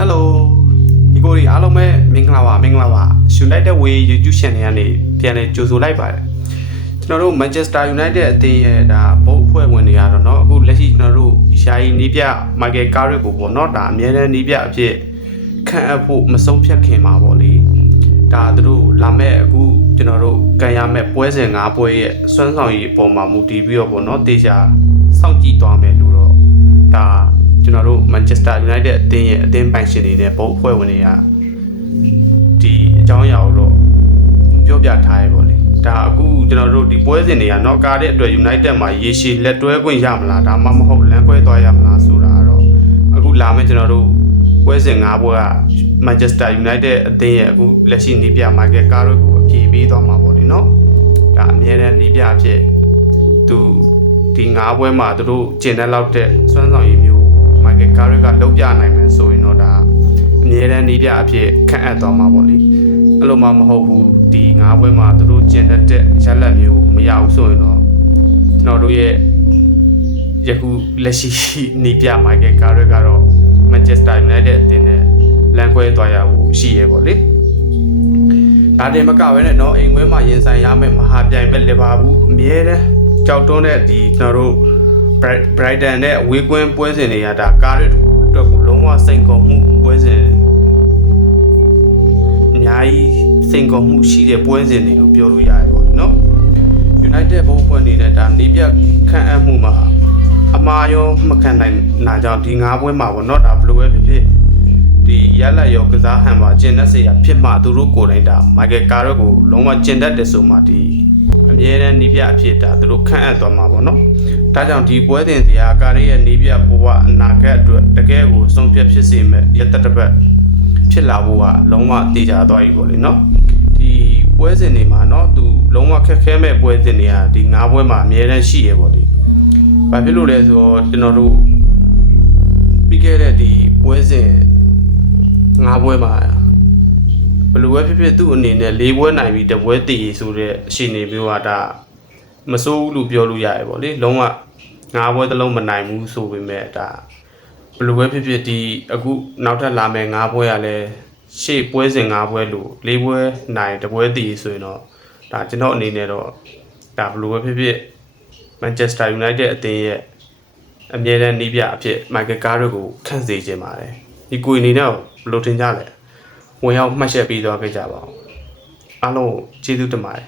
Hello ဒီကိုကြီးအားလုံးပဲမင်္ဂလာပါUnited Way YouTube channel ကနေပြန်လည်ကြိုဆိုလိုက်ပါတယ်ကျွန်တော်တို့ Manchester United အသင်းရဲ့ဒါဘုတ်အဖွဲ့ဝင်တွေကတော့เนาะအခုလက်ရှိကျွန်တော်တို့ယာယီနီးပြ Michael Carrick ကိုပေါ့เนาะဒါအမြဲတမ်းနီးပြအဖြစ်ခန့်အပ်ဖို့မဆုံးဖြတ်ခင်ပါပေါ့လေဒါသူတို့လာမဲ့အခုကျွန်တော်တို့ကန်ရမဲ့ပွဲစဉ်၅ပွဲရဲ့စွမ်းဆောင်ရည်အပေါ်မှာမူတည်ပြီးတော့ပေါ့เนาะတေချာစောင့်ကြည့်သွားမယ်လို့တော့ဒါကျွန်တော်တို့ Manchester United အသင်းရဲ့အသင်းပိုင်ရှင်တွေနဲ့ဘုတ်အဖွဲ့ဝင်တွေကဒီအကြောင်းအရာကိုတော့ပြောပြထားရပေါ့လေဒါအခုကျွန်တော်တို့ဒီပွဲစဉ်တွေကနော်ကားတဲ့အတွက် United မှာရေရှည်လက်တွဲခွင့်ရမလားဒါမှမဟုတ်လမ်းခွဲသွားရမလားဆိုတာတော့အခုလာမယ့်ကျွန်တော်တို့ပွဲစဉ်၅ပွဲက Manchester United အသင်းရဲ့အခုလက်ရှိနီးပြ Michael Carrick ကိုအပြေပေးသွားမှာပေါ့လေနော်ဒါအမြဲတမ်းနီးပြအဖြစ်သူဒီ၅ပွဲမှာသူတို့ကျင်တဲ့လောက်တဲ့စွမ်းဆောင်ရည်မျိုး Michael Carrick ကလုပ်ပြနိုင်မယ်ဆိုရင်တော့ဒါအမြဲတမ်းနီးပြအဖြစ်ခန့်အပ်သွားမှာပေါ့လေအဲ့လိုမှမဟုတ်ဘူးဒီ၅ပွဲမှာသူတို့ကျင်တဲ့ရလက်မျိုးမရဘူးဆိုရင်တော့ကျွန်တော်တို့ရဲ့ယခုလက်ရှိနီးပြ Michael Carrick ကတော့ Manchester United အသင်းနဲ့လမ်းခွဲသွားရဖို့ရှိရဲပေါ့လေဒါတင်မကဘဲနဲ့တော့အိမ်ခွဲမှာရင်ဆိုင်ရမယ့်မဟာပြိုင်မဲ့လီဗာပူးအမြဲတမ်းကြောက်တွန်းတဲ့ဒီကျွန်တော်တို့ Brighton နဲ့အဝေးကွင်းပွဲစဉ်တွေကဒါ Carrick အတွက်ကိုလုံးဝစိန်ခေါ်မှုပွဲစဉ်အများကြီးစိန်ခေါ်မှုရှိတဲ့ပွဲစဉ်တွေလို့ပြောလို့ရတယ်ပေါ့နော် United ဘုတ်ဖွဲ့နေတဲ့ဒါနေပြခန့်အပ်မှုမှာအမှားရောမခံနိုင်တာကြောင့်ဒီ၅ပွဲမှာပေါ့နော်ဒါဘယ်လိုပဲဖြစ်ဖြစ်ဒီရလက်ရောကစားဟန်မှာကျင်တတ်စေရဖြစ်မှသူတို့ကိုယ်တိုင်ဒါ Michael Carrick ကိုလုံးဝကျင်တတ်တယ်ဆိုမှဒီအမြဲတမ်းနီးပြအဖြစ်ဒါသူတို့ခန့်အပ်သွားမှာပေါ့နော်ဒါကြောင့်ဒီပွဲစဉ်စရာကာရီရဲ့နီးပြဘဝအနာဂတ်အတွက်တကယ်ကိုဆုံးဖြတ်ဖြစ်စေမဲ့ရသက်တစ်ပတ်ဖြစ်လာဖို့ကလုံးဝတည်ကြသွားပြီပေါ့လေနော်ဒီပွဲစဉ်တွေမှာနော်သူလုံးဝခက်ခဲမဲ့ပွဲစဉ်တွေကဒီ၅ပွဲမှာအမြဲတမ်းရှိရပေါ့လေဘာဖြစ်လို့လဲဆိုတော့ကျွန်တော်တို့ပြီးခဲ့တဲ့ဒီပွဲစဉ်၅ပွဲမှာဘယ်လိုပဲဖြစ်ဖြစ်သူ့အနေနဲ့၄ပွဲနိုင်ပြီးတစ်ပွဲတည်ဆိုတဲ့အခြေအနေမျိုးကဒါမစိုးဘူးလို့ပြောလို့ရတယ်ပေါ့လေလုံးဝ၅ပွဲတစ်လုံးမနိုင်ဘူးဆိုပေမဲ့ဒါဘယ်လိုပဲဖြစ်ဖြစ်ဒီအခုနောက်ထပ်လာမယ့်၅ပွဲကလည်းရှေ့ပွဲစဉ်၅ပွဲလို့၄ပွဲနိုင်တစ်ပွဲတည်ဆိုရင်တော့ဒါကျွန်တော်အနေနဲ့တော့ဒါဘယ်လိုပဲဖြစ်ဖြစ် Manchester United အသင်းရဲ့အမြဲတမ်းနီးပြအဖြစ် Michael Carrick ကိုခန့်စေခြင်းပါတယ်ဒီကိုအနေနဲ့ဘယ်လိုထင်ကြလဲဝင်ရောက်မှတ်ချက်ပေးသွားခဲ့ကြပါဦးအားလုံးကျေးဇူးတင်ပါတယ်